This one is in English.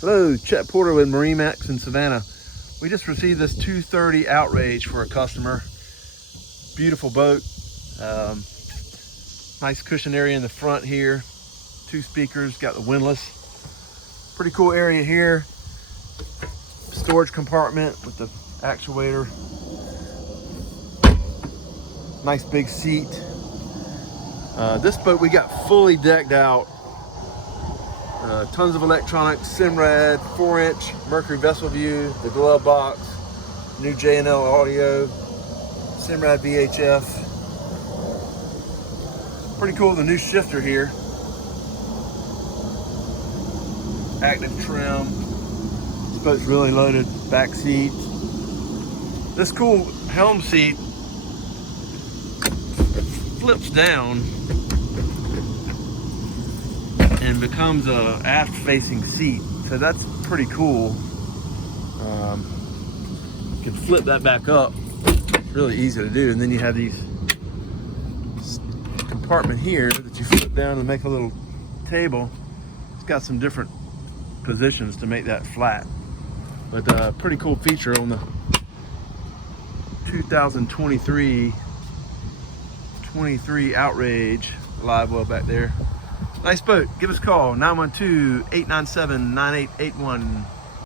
Hello, Chet Porter with MarineMax in Savannah. We just received this 230 Outrage for a customer. Beautiful boat. Nice cushion area in the front here. 2 speakers, got the windlass. Pretty cool area here. Storage compartment with the actuator. Nice big seat. This boat we got fully decked out. Tons of electronics, Simrad, 4-inch Mercury vessel view, the glove box, new J&L audio, Simrad VHF. Pretty cool, the new shifter here. Active trim. This boat's really loaded. Back seat. This cool helm seat flips down and becomes a aft facing seat, so that's pretty cool. You can flip that back up, it's really easy to do, and then you have these compartment here that you flip down and make a little table. It's got some different positions to make that flat, but pretty cool feature on the 2023 Outrage. Live well back there. Nice boat. Give us a call, 912-897-9881.